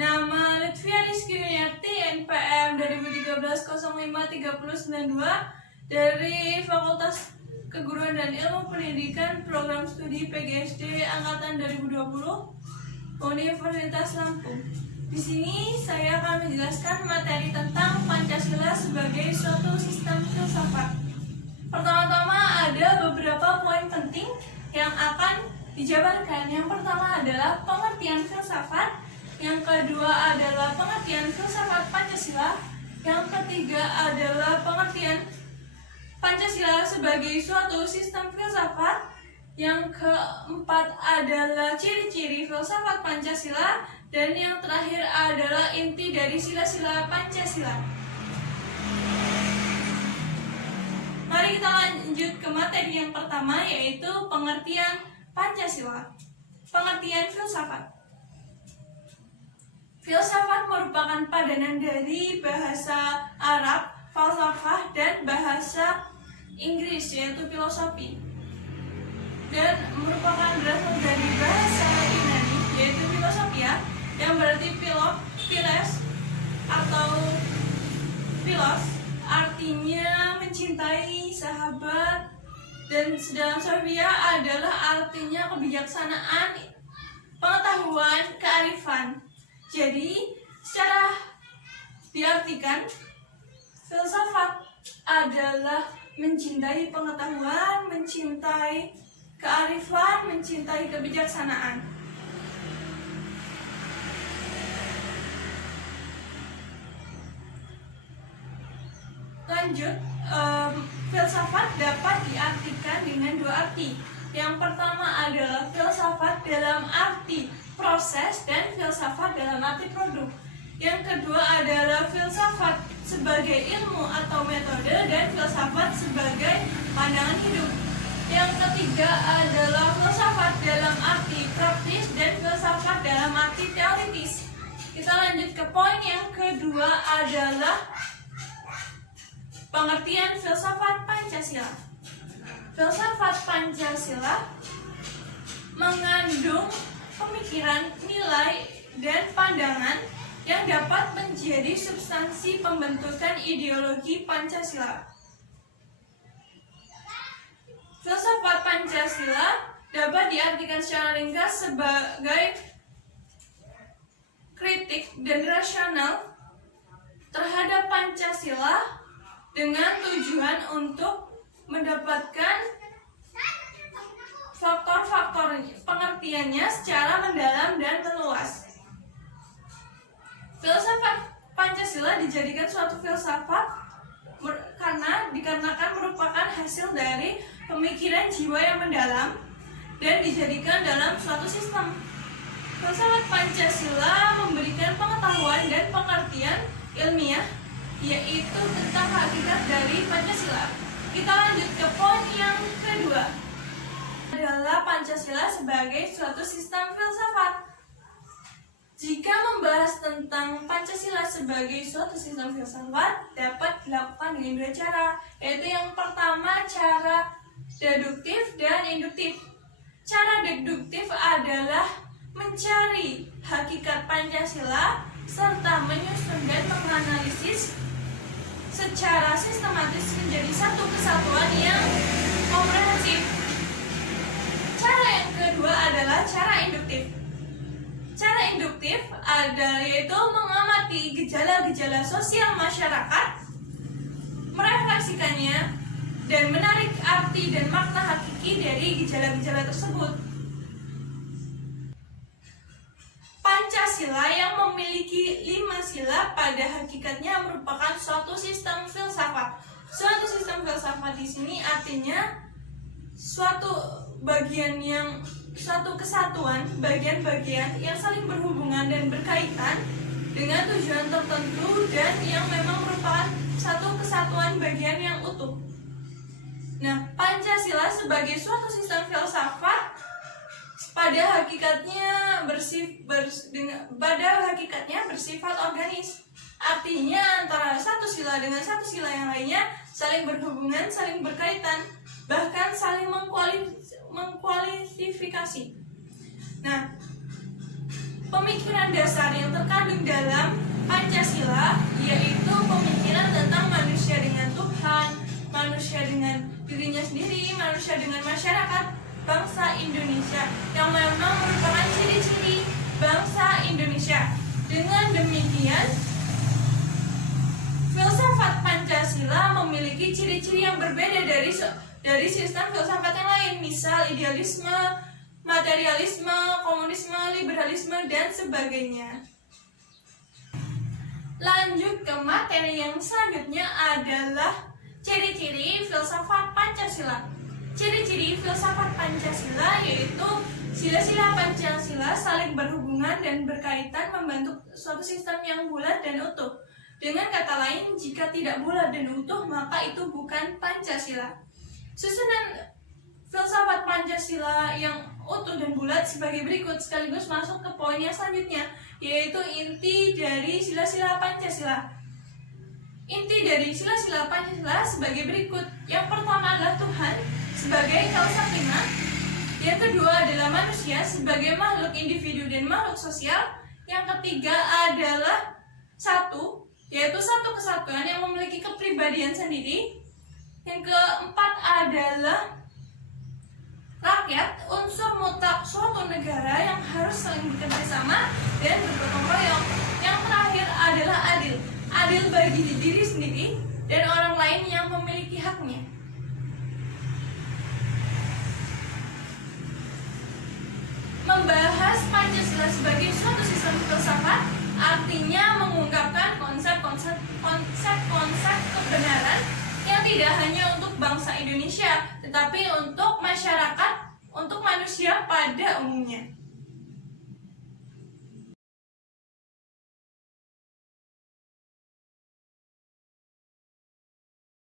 Nama Lutfia Rizky Yuniarti, NPM 2013-05-3092 dari Fakultas Keguruan dan Ilmu Pendidikan Program Studi PGSD Angkatan 2020 Universitas Lampung. Di sini saya akan menjelaskan materi tentang Pancasila sebagai suatu sistem filsafat. Pertama-tama ada beberapa poin penting yang akan dijabarkan. Yang pertama adalah pengertian filsafat, yang kedua adalah pengertian filsafat Pancasila, yang ketiga adalah pengertian Pancasila sebagai suatu sistem filsafat, yang keempat adalah ciri-ciri filsafat Pancasila, dan yang terakhir adalah inti dari sila-sila Pancasila. Mari kita lanjut ke materi yang pertama, yaitu pengertian Pancasila. Pengertian filsafat. Filsafat merupakan padanan dari bahasa Arab, falsafah, dan bahasa Inggris, yaitu filosofi, dan merupakan berasal dari bahasa Yunani, yaitu filosofia, yang berarti philes atau philos, artinya mencintai, sahabat, dan sedang sophia adalah artinya kebijaksanaan, pengetahuan, kearifan. Jadi secara diartikan, filsafat adalah mencintai pengetahuan, mencintai kearifan, mencintai kebijaksanaan. Lanjut, filsafat dapat diartikan dengan dua arti. Yang pertama adalah filsafat dalam arti proses dan filsafat dalam arti produk. Yang kedua adalah filsafat sebagai ilmu atau metode dan filsafat sebagai pandangan hidup. Yang ketiga adalah filsafat dalam arti praktis dan filsafat dalam arti teoritis. Kita lanjut ke poin yang kedua adalah pengertian filsafat Pancasila. Filsafat Pancasila mengandung pemikiran, nilai, dan pandangan yang dapat menjadi substansi pembentukan ideologi Pancasila. Filsafat Pancasila dapat diartikan secara ringkas sebagai kritik dan rasional terhadap Pancasila dengan tujuan untuk mendapatkan faktor-faktor pengertiannya secara mendalam dan meluas. Filsafat Pancasila dijadikan suatu filsafat dikarenakan merupakan hasil dari pemikiran jiwa yang mendalam dan dijadikan dalam suatu sistem. Filsafat Pancasila memberikan pengetahuan dan pengertian ilmiah, yaitu tentang hakikat dari Pancasila. Kita lanjut ke poin yang kedua, adalah Pancasila sebagai suatu sistem filsafat. Jika membahas tentang Pancasila sebagai suatu sistem filsafat, dapat dilakukan dengan dua cara, yaitu yang pertama cara deduktif dan induktif. Cara deduktif adalah mencari hakikat Pancasila serta menyusun dan menganalisis secara sistematis menjadi satu kesatuan yang komprehensif. Cara yang kedua adalah cara induktif. Cara induktif adalah yaitu mengamati gejala-gejala sosial masyarakat, merefleksikannya, dan menarik arti dan makna hakiki dari gejala-gejala tersebut. Pancasila yang memiliki 5 sila pada hakikatnya merupakan suatu sistem filsafat. Suatu sistem filsafat di sini artinya suatu kesatuan, bagian-bagian yang saling berhubungan dan berkaitan dengan tujuan tertentu dan yang memang merupakan satu kesatuan bagian yang utuh. Nah, Pancasila sebagai suatu sistem filsafat pada hakikatnya bersifat organis. Artinya antara satu sila dengan satu sila yang lainnya saling berhubungan, saling berkaitan, bahkan saling mengkualifikasi. Nah, pemikiran dasar yang terkandung dalam Pancasila, yaitu pemikiran tentang manusia dengan Tuhan, manusia dengan dirinya sendiri, manusia dengan masyarakat bangsa Indonesia, yang memang merupakan ciri-ciri bangsa Indonesia. Dengan demikian, filsafat Pancasila memiliki ciri-ciri yang berbeda dari sistem filsafat yang lain, misal idealisme, materialisme, komunisme, liberalisme, dan sebagainya. Lanjut ke materi yang selanjutnya adalah ciri-ciri filsafat Pancasila. Ciri-ciri filsafat Pancasila yaitu sila-sila Pancasila saling berhubungan dan berkaitan membentuk suatu sistem yang bulat dan utuh. Dengan kata lain, jika tidak bulat dan utuh, maka itu bukan Pancasila. Susunan filsafat Pancasila yang utuh dan bulat sebagai berikut, sekaligus masuk ke poin yang selanjutnya, yaitu inti dari sila-sila Pancasila. Inti dari sila-sila Pancasila sebagai berikut. Yang pertama adalah Tuhan sebagai kausa prima. Yang kedua adalah manusia sebagai makhluk individu dan makhluk sosial. Yang ketiga adalah satu, yaitu satu kesatuan yang memiliki kepribadian sendiri. Yang keempat adalah rakyat, unsur mutlak suatu negara yang harus saling bekerja sama dan bergotong royong. Yang terakhir adalah adil, adil bagi diri sendiri dan orang lain yang memiliki haknya. Membahas Pancasila sebagai suatu sistem filsafat artinya mengungkapkan konsep-konsep kebenaran yang tidak hanya untuk bangsa Indonesia, tetapi untuk masyarakat, untuk manusia pada umumnya.